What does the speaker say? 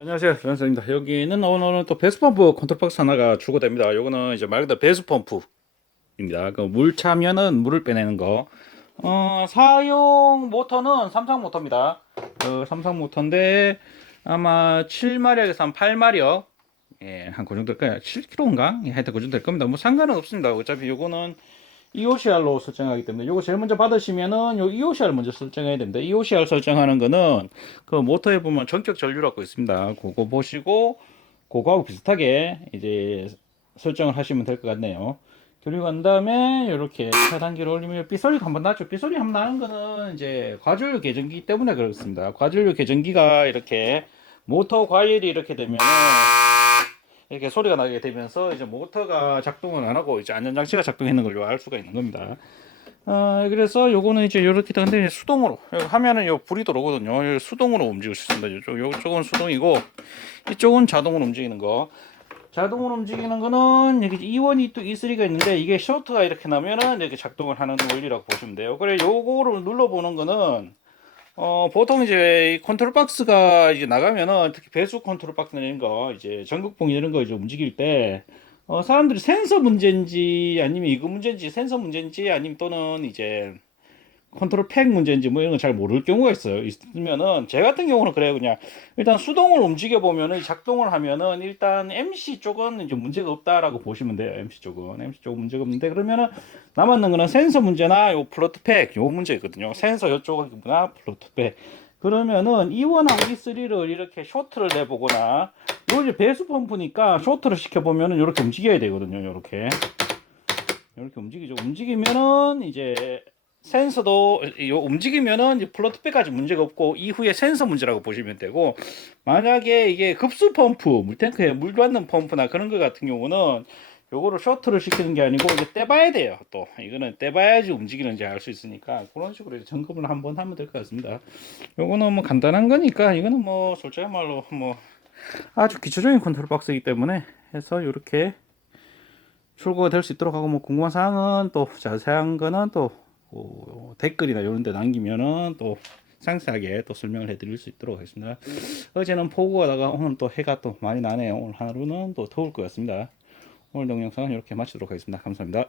안녕하세요. 변선입니다. 여기는 오늘은 또 배수펌프 컨트롤박스 하나가 출고됩니다. 요거는 이제 말 그대로 배수펌프입니다. 그 물 차면은 물을 빼내는 거. 어, 사용 모터는 삼성 모터입니다. 그 삼성 모터인데 아마 7마력에서 한 8마력. 예, 한그 정도 될 거예요. 7kg인가? 예, 하여튼 그 정도 될 겁니다. 뭐 상관은 없습니다. 어차피 요거는 EOCR로 설정하기 때문에 요거 제일 먼저 받으시면은 요 EOCR 먼저 설정해야 됩니다. EOCR 설정하는 거는 그 모터에 보면 전격 전류라고 있습니다. 그거 보시고 그거하고 비슷하게 이제 설정을 하시면 될 것 같네요. 그리고 난 다음에 이렇게 차단기를 올리면 삐소리가 한번 나죠. 삐소리 한번 나는 거는 이제 과전류 계전기 때문에 그렇습니다. 과전류 계전기가 이렇게 모터 과열이 이렇게 되면 이렇게 소리가 나게 되면서 이제 모터가 작동을 안 하고 이제 안전장치가 작동했는 걸 알 수가 있는 겁니다. 아, 그래서 요거는 이제 요렇게 되는데 수동으로 하면은 요 불이 들어오거든요. 요 수동으로 움직일 수 있습니다. 요쪽 요쪽은 수동이고 이쪽은 자동으로 움직이는 거. 자동으로 움직이는 거는 여기 E1, E2, E3가 있는데 이게 쇼트가 이렇게 나면은 이렇게 작동을 하는 원리라고 보시면 돼요. 그래 요거를 눌러 보는 거는 어, 보통 이제 이 컨트롤 박스가 이제 나가면은 특히 배수 컨트롤 박스 이런 거 이제 전극봉 이런 거 이제 움직일 때 어, 사람들이 센서 문제인지 아니면 이거 문제인지 센서 문제인지 아니면 또는 이제 컨트롤 팩 문제인지 뭐 이런 거잘 모를 경우가 있어요. 있으면은 제 같은 경우는 그래요. 그냥 일단 수동을 움직여 보면은 작동을 하면은 일단 MC 쪽은 이제 문제가 없다라고 보시면 돼요. MC 쪽은 MC 쪽은 문제가 없는데 그러면은 남았는 거는 센서 문제나 요 플러트 팩 요 문제거든요. 센서 요쪽이나 플러트 팩 그러면은 E1하고 E3를 이렇게 쇼트를 내보거나 요 이제 배수 펌프니까 쇼트를 시켜 보면은 이렇게 움직여야 되거든요. 요렇게 이렇게 움직이죠. 움직이면은 이제 센서도 요 움직이면은 플러트백까지 문제가 없고 이후에 센서 문제라고 보시면 되고 만약에 이게 급수 펌프 물탱크에 물 받는 펌프나 그런 거 같은 경우는 요거를 쇼트를 시키는 게 아니고 이제 떼봐야 돼요 또. 이거는 떼봐야지 움직이는지 알 수 있으니까 그런 식으로 이제 점검을 한번 하면 될 것 같습니다. 요거는 뭐 간단한 거니까 이거는 뭐 솔직히 말로 뭐 아주 기초적인 컨트롤 박스이기 때문에 해서 이렇게 출고가 될 수 있도록 하고 뭐 궁금한 사항은 또 자세한 거는 또 어, 댓글이나 이런 데 남기면은 또 상세하게 또 설명을 해드릴 수 있도록 하겠습니다. 어제는 폭우하다가 오늘 또 해가 또 많이 나네요. 오늘 하루는 또 더울 것 같습니다. 오늘 동영상은 이렇게 마치도록 하겠습니다. 감사합니다.